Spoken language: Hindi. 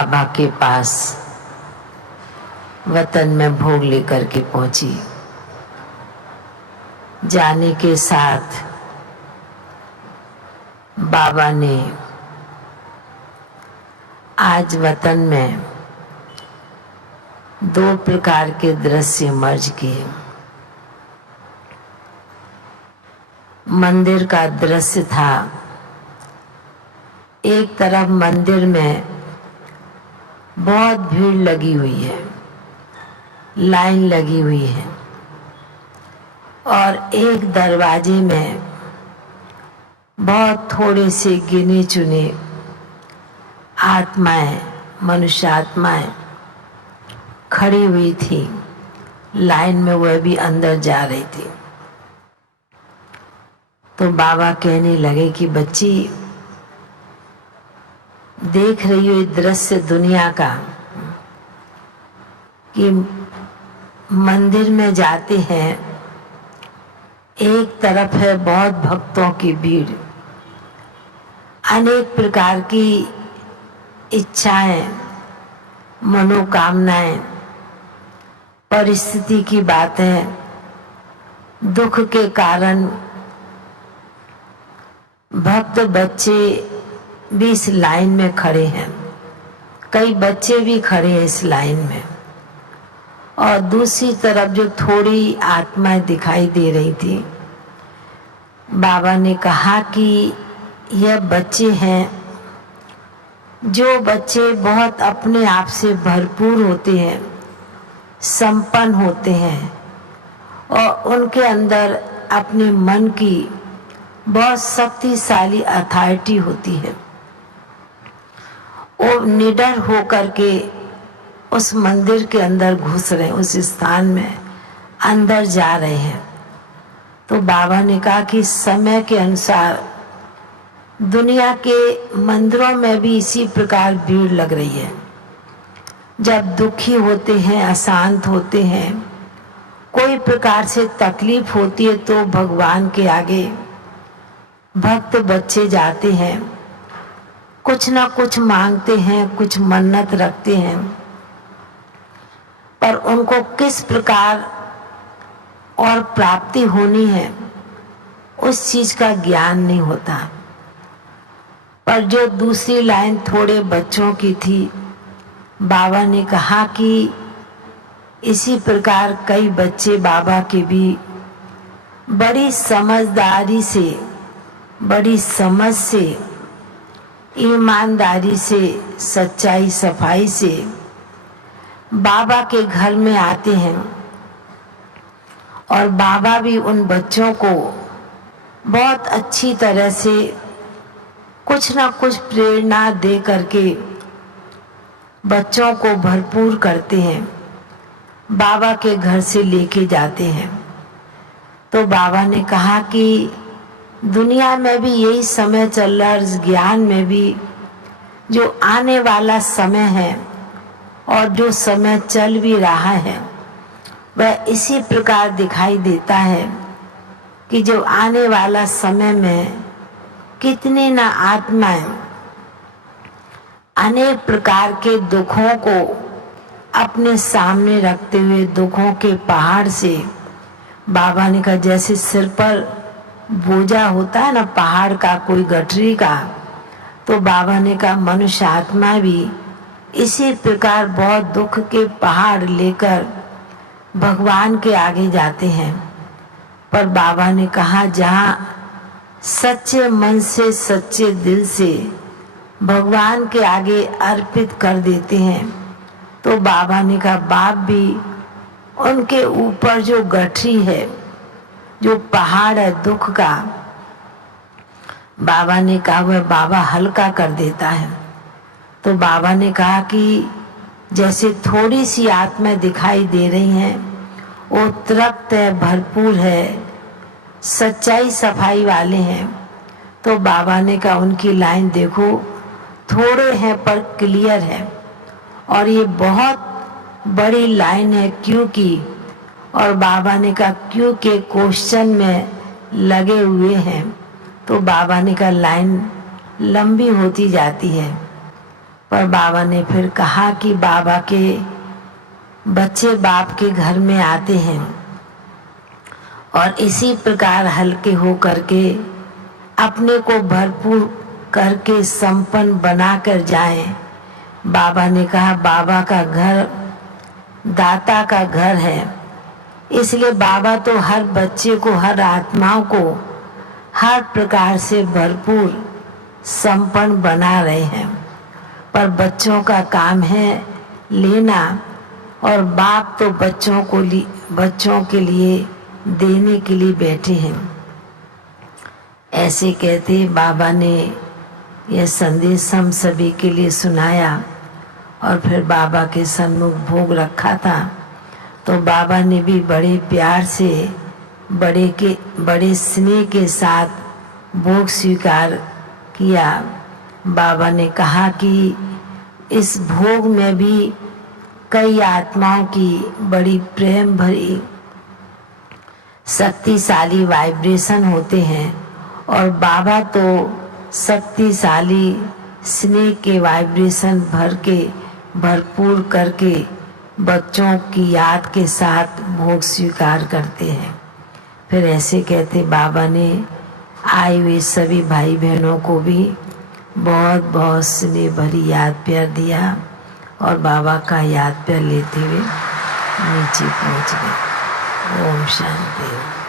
बाबा के पास वतन में भोग लेकर के पहुंची। जाने के साथ बाबा ने आज वतन में दो प्रकार के दृश्य मर्ज किए। मंदिर का दृश्य था। एक तरफ मंदिर में बहुत भीड़ लगी हुई है, लाइन लगी हुई है, और एक दरवाजे में बहुत थोड़े से गिने चुने आत्माएं, मनुष्य आत्माएं खड़ी हुई थी लाइन में, वह भी अंदर जा रही थी। तो बाबा कहने लगे कि बच्ची, देख रही हो दृश्य दुनिया का कि मंदिर में जाते हैं, एक तरफ है बहुत भक्तों की भीड़, अनेक प्रकार की इच्छाएं, मनोकामनाएं, परिस्थिति की बातें, दुख के कारण भक्त बच्चे भी इस लाइन में खड़े हैं। कई बच्चे भी खड़े हैं इस लाइन में, और दूसरी तरफ जो थोड़ी आत्माएं दिखाई दे रही थी, बाबा ने कहा कि यह बच्चे हैं, जो बच्चे बहुत अपने आप से भरपूर होते हैं, संपन्न होते हैं, और उनके अंदर अपने मन की बहुत शक्तिशाली अथॉरिटी होती है। वो निडर होकर के उस मंदिर के अंदर घुस रहे, उस स्थान में अंदर जा रहे हैं। तो बाबा ने कहा कि समय के अनुसार दुनिया के मंदिरों में भी इसी प्रकार भीड़ लग रही है। जब दुखी होते हैं, अशांत होते हैं, कोई प्रकार से तकलीफ होती है, तो भगवान के आगे भक्त बच्चे जाते हैं, कुछ ना कुछ मांगते हैं, कुछ मन्नत रखते हैं, पर उनको किस प्रकार और प्राप्ति होनी है उस चीज का ज्ञान नहीं होता। पर जो दूसरी लाइन थोड़े बच्चों की थी, बाबा ने कहा कि इसी प्रकार कई बच्चे बाबा के भी बड़ी समझदारी से, बड़ी समझ से, ईमानदारी से, सच्चाई सफाई से बाबा के घर में आते हैं, और बाबा भी उन बच्चों को बहुत अच्छी तरह से कुछ ना कुछ प्रेरणा दे करके बच्चों को भरपूर करते हैं, बाबा के घर से लेके जाते हैं। तो बाबा ने कहा कि दुनिया में भी यही समय चल रहा है, ज्ञान में भी जो आने वाला समय है और जो समय चल भी रहा है, वह इसी प्रकार दिखाई देता है कि जो आने वाला समय में कितनी ना आत्माएं अनेक प्रकार के दुखों को अपने सामने रखते हुए, दुखों के पहाड़ से, बाबा ने कहा जैसे सिर पर बोझा होता है ना पहाड़ का, कोई गठरी का, तो बाबा ने कहा मनुष्य आत्मा भी इसी प्रकार बहुत दुख के पहाड़ लेकर भगवान के आगे जाते हैं। पर बाबा ने कहा जहाँ सच्चे मन से, सच्चे दिल से भगवान के आगे अर्पित कर देते हैं, तो बाबा ने कहा बाप भी उनके ऊपर जो गठरी है, जो पहाड़ है दुख का, बाबा ने कहा वह बाबा हल्का कर देता है। तो बाबा ने कहा कि जैसे थोड़ी सी आत्मा दिखाई दे रही हैं, वो तृप्त है, भरपूर है, सच्चाई सफाई वाले हैं। तो बाबा ने कहा उनकी लाइन देखो, थोड़े हैं पर क्लियर है, और ये बहुत बड़ी लाइन है, क्योंकि, और बाबा ने कहा क्योंकि क्वेश्चन में लगे हुए हैं। तो बाबा ने कहा लाइन लंबी होती जाती है। पर बाबा ने फिर कहा कि बाबा के बच्चे बाप के घर में आते हैं और इसी प्रकार हल्के हो करके अपने को भरपूर करके संपन्न बना कर जाएं। बाबा ने कहा बाबा का घर दाता का घर है, इसलिए बाबा तो हर बच्चे को, हर आत्माओं को हर प्रकार से भरपूर संपन्न बना रहे हैं। पर बच्चों का काम है लेना, और बाप तो बच्चों के लिए देने के लिए बैठे हैं। ऐसे कहते बाबा ने यह संदेश हम सभी के लिए सुनाया और फिर बाबा के सन्मुख भोग रखा था। तो बाबा ने भी बड़े प्यार से बड़े स्नेह के साथ भोग स्वीकार किया। बाबा ने कहा कि इस भोग में भी कई आत्माओं की बड़ी प्रेम भरी शक्तिशाली वाइब्रेशन होते हैं, और बाबा तो शक्तिशाली स्नेह के वाइब्रेशन भर के भरपूर करके बच्चों की याद के साथ भोग स्वीकार करते हैं। फिर ऐसे कहते बाबा ने आए हुए सभी भाई बहनों को भी बहुत बहुत स्नेह भरी याद प्यार दिया, और बाबा का याद प्यार लेते हुए नीचे पहुंच गए। ओम शांति।